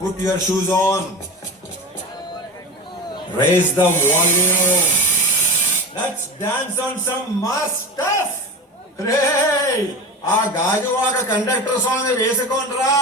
Put your shoes on. Raise the volume. Let's dance on some mass stuff. రే ఆ Gajuwaka conductor song వేసుకోండ్రా.